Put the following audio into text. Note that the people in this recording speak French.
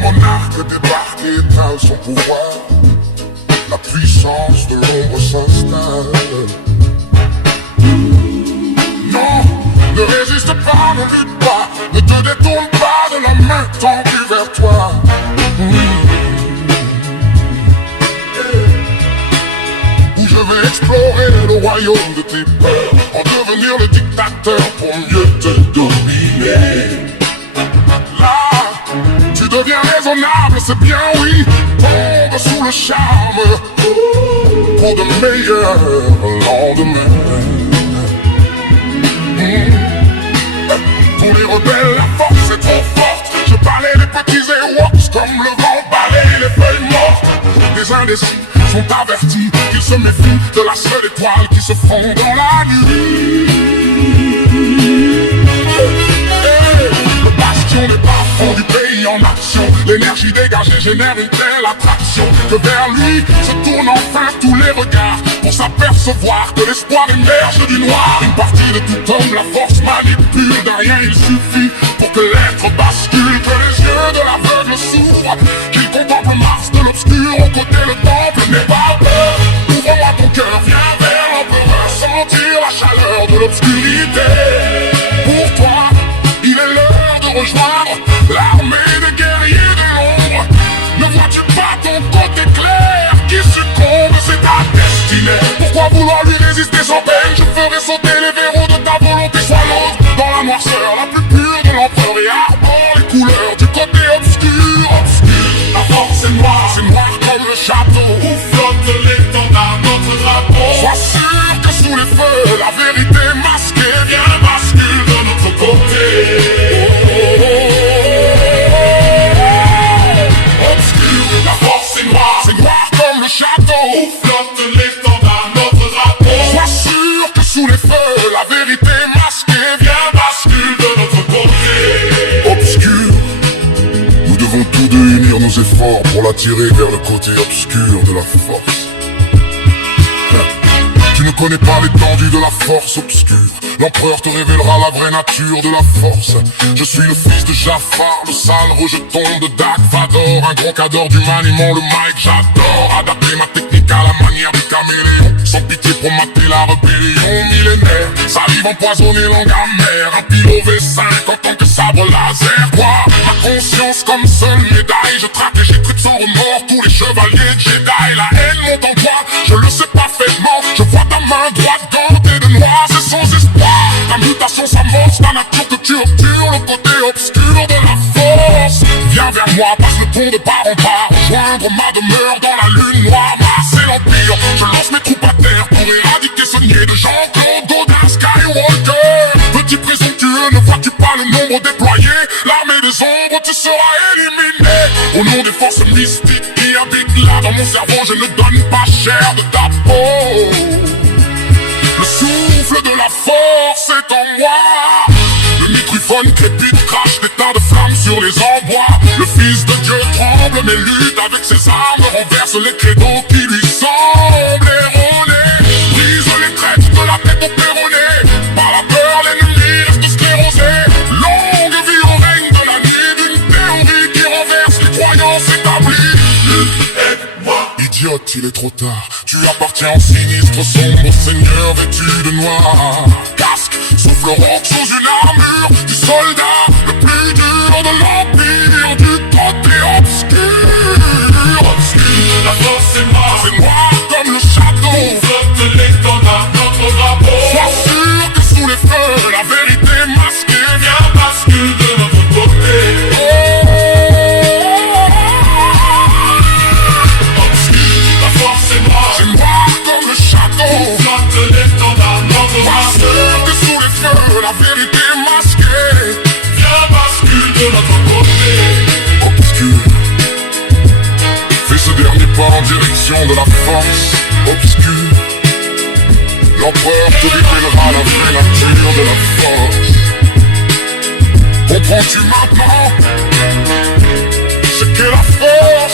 monarque débarque et étale son pouvoir. La puissance de l'ombre s'installe. Non, ne résiste pas, ne lutte pas, ne te détourne pas de la main tendue vers toi. Où je vais explorer le royaume de tes peurs, en devenir le dictateur pour mieux te dominer. Là, tu deviens raisonnable, c'est bien oui, tombe sous le charme pour de meilleurs lendemains. Pour les rebelles, la force est trop forte. Je balaye les petits Ewoks comme le vent balaye les feuilles mortes. Les indécis sont avertis qu'ils se méfient de la seule étoile qui se fond dans la nuit. Le bastion des bas-fonds du pays en action. L'énergie dégagée génère une telle attraction que vers lui se tournent enfin tous les regards pour s'apercevoir que l'espoir émerge du noir. Une partie de tout homme, la force manipule, de rien il suffit pour que l'être bascule, que les yeux de l'aveugle s'ouvrent, qu'il contemple Mars de l'obscur, aux côtés le temple. N'aie pas peur, ouvre-moi ton cœur, viens vers l'empereur, sentir la chaleur de l'obscurité. Pour toi, il est l'heure de rejoindre l'armée des guerriers de l'ombre. Ne vois-tu pas ton côté clair qui succombe, c'est ta destinée. Pourquoi vouloir lui résister sans peine? Je ferai sauter les verrous de ta volonté. Sois l'autre dans la noirceur la plus pure de l'empereur et arbore les couleurs du côté obscur. La force est noire comme le château où flotte l'étendard, notre drapeau. Sois sûr que sous les feux, la vérité masquée vient bascule de notre côté. Obscur, la force est noire comme le château où flotte l'étendard, notre drapeau. Sois sûr que sous les feux, la vérité masquée vient bascule de notre côté. Obscur, nous devons tous deux unir nos efforts pour l'attirer vers le côté obscur de la force. Tu ne connais pas l'étendue de la force obscure. L'empereur te révélera la vraie nature de la force. Je suis le fils de Jafar, le sale rejeton de Dark Vador, un gros cador du maniement, le mic j'adore. Adapter ma technique à la manière du caméléon, sans pitié pour mater la rébellion millénaire. Salive empoisonnée, langue amère, un pilo V5 en tant que sabre laser. Quoi, ma conscience comme seule médaille, je traque et j'écris sans remords tous les chevaliers de Jedi. La haine monte en toi, je le sais parfaitement. Je vois ta main droite gantée de noir, c'est sans espoir. Ta mutation s'amorce, ta nature te torture, le côté obscur de la force. Viens vers moi, passe le pont de part en part, rejoindre ma demeure dans la lune noire. C'est l'empire, je lance mes troupes à terre pour éradiquer ce niais de Jean-Claude Godin Skywalker. Petit présomptueux, ne vois-tu pas le nombre déployé? L'armée des ombres, tu seras éliminé. Au nom des forces mystiques qui habitent là dans mon cerveau, je ne donne pas cher de ta peau. Le souffle de la force est en moi. Le mitruphone crépite, crache des tas de flammes sur les envois. Le fils de Dieu tremble mais lutte avec ses armes, renverse les credos qui lui semblent erronés. Brise les crêtes de la tête au péroné. Par la peur l'ennemi reste sclérosé. Longue vie au règne de la nuit, d'une théorie qui renverse les croyances établies. Idiote, il est trop tard. Tu appartiens au sinistre sombre seigneur vêtu de noir. Casque, souffle roc sous une armure du soldat le plus dur de l'empire, du côté obscur. Obscur, la force est noire comme le château où flotte l'étendard, notre drapeau. Sois sûr que sous les feux, la vérité masquée vient bascule de notre côté. C'est noir comme le château où flotte l'étendard, notre drapeau. Sois sûr que sous les feux, la vérité masquée vient bascule de notre côté. Obscur, fais ce dernier pas en direction de la force. Obscur, l'empereur te révélera la vraie nature de la force. Comprends-tu maintenant ce qu'est la force?